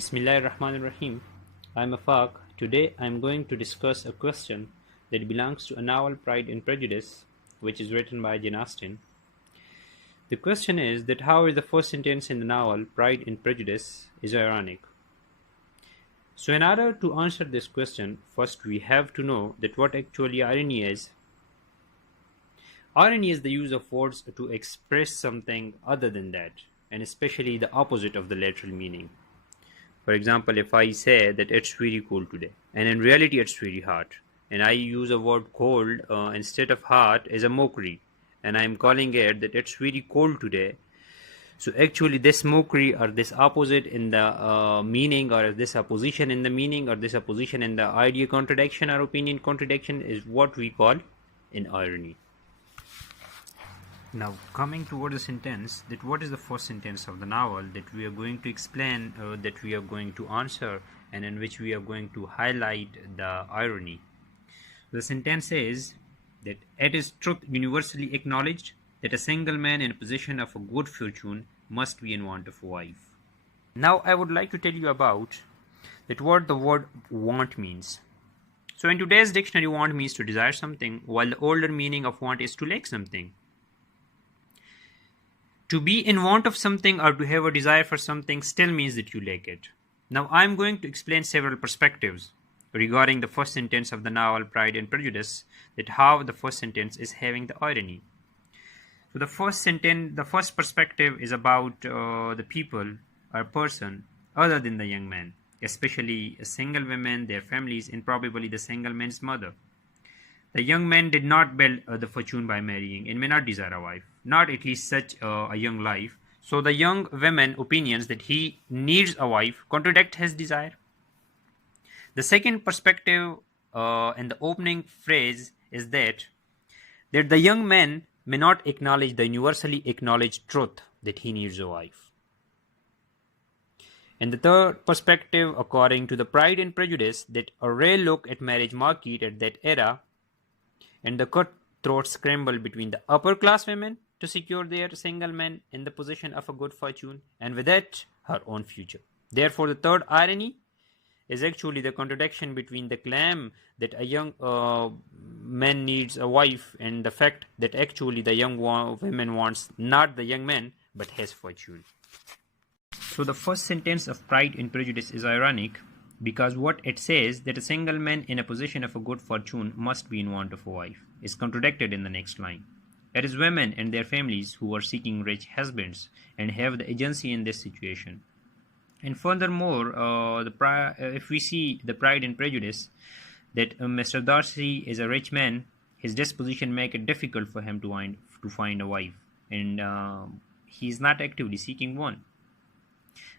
Bismillahirrahmanirrahim. I'm Afaq. Today I'm going to discuss a question that belongs to a novel Pride and Prejudice, which is written by Jane Austen. The question is that how is the first sentence in the novel Pride and Prejudice is ironic. So in order to answer this question, first we have to know that what actually irony is. Irony is the use of words to express something other than that, and especially the opposite of the literal meaning. For example, if I say that it's very cold today, and in reality it's very hot, and I use a word cold instead of hot as a mockery, and I'm calling it that it's very cold today. So actually, this mockery or this opposite in the meaning, or this opposition in the meaning, or this opposition in the idea contradiction or opinion contradiction is what we call an irony. Now, coming toward the sentence, that what is the first sentence of the novel that we are going to explain, that we are going to answer, and in which we are going to highlight the irony. The sentence is that it is truth universally acknowledged that a single man in a position of a good fortune must be in want of a wife. Now, I would like to tell you about that what the word want means. So, in today's dictionary, want means to desire something, while the older meaning of want is to lack something. To be in want of something or to have a desire for something still means that you lack it. Now, I am going to explain several perspectives regarding the first sentence of the novel Pride and Prejudice, that how the first sentence is having the irony. So, the first perspective is about the people or person other than the young man, especially a single woman, their families, and probably the single man's mother. The young man did not build the fortune by marrying and may not desire a wife, not at least such a young life. So the young woman opinions that he needs a wife contradict his desire. The second perspective in the opening phrase is that the young man may not acknowledge the universally acknowledged truth that he needs a wife. And the third perspective, according to the Pride and Prejudice, that a rare look at marriage market at that era and the cutthroat scramble between the upper class women to secure their single men in the position of a good fortune, and with it, her own future. Therefore, the third irony is actually the contradiction between the claim that a young man needs a wife and the fact that actually the young woman wants not the young man but his fortune. So the first sentence of Pride and Prejudice is ironic because what it says, that a single man in a position of a good fortune must be in want of a wife, is contradicted in the next line. It is women and their families who are seeking rich husbands and have the agency in this situation. And furthermore, if we see the Pride and Prejudice, that Mr. Darcy is a rich man, his disposition make it difficult for him to find a wife, and he is not actively seeking one.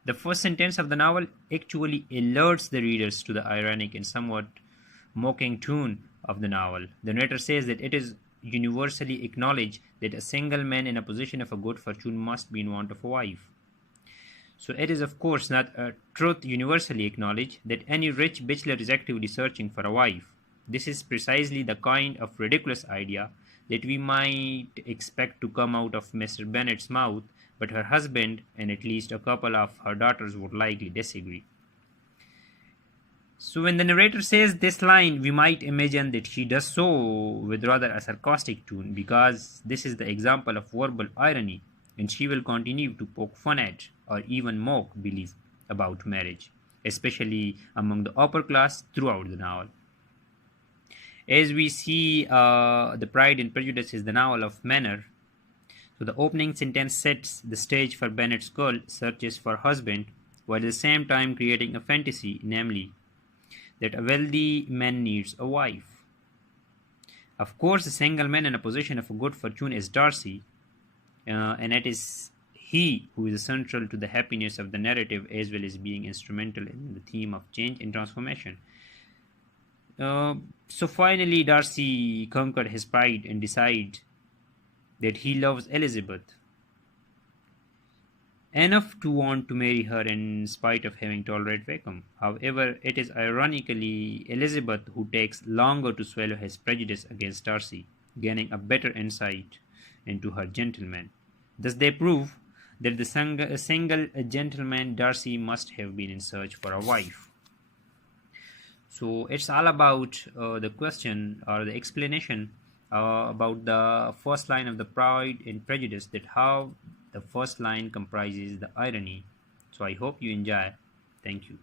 The first sentence of the novel actually alerts the readers to the ironic and somewhat mocking tone of the novel. The narrator says that it is universally acknowledged that a single man in a position of a good fortune must be in want of a wife. So it is of course not a truth universally acknowledged that any rich bachelor is actively searching for a wife. This is precisely the kind of ridiculous idea that we might expect to come out of Mr. Bennet's mouth, but her husband and at least a couple of her daughters would likely disagree. So when the narrator says this line, we might imagine that she does so with rather a sarcastic tone, because this is the example of verbal irony, and she will continue to poke fun at or even mock belief about marriage, especially among the upper class throughout the novel. As we see, the Pride and Prejudice is the novel of manner. So the opening sentence sets the stage for Bennet's girl searches for husband, while at the same time creating a fantasy, namely that a wealthy man needs a wife. Of course, the single man in a position of a good fortune is Darcy, and it is he who is central to the happiness of the narrative, as well as being instrumental in the theme of change and transformation. So finally, Darcy conquered his pride and decided that he loves Elizabeth enough to want to marry her in spite of having tolerated Wickham. However, it is ironically Elizabeth who takes longer to swallow his prejudice against Darcy, gaining a better insight into her gentleman. Thus they prove that the single gentleman Darcy must have been in search for a wife. So it's all about the question or the explanation about the first line of the Pride and Prejudice, that how the first line comprises the irony. So I hope you enjoy. Thank you.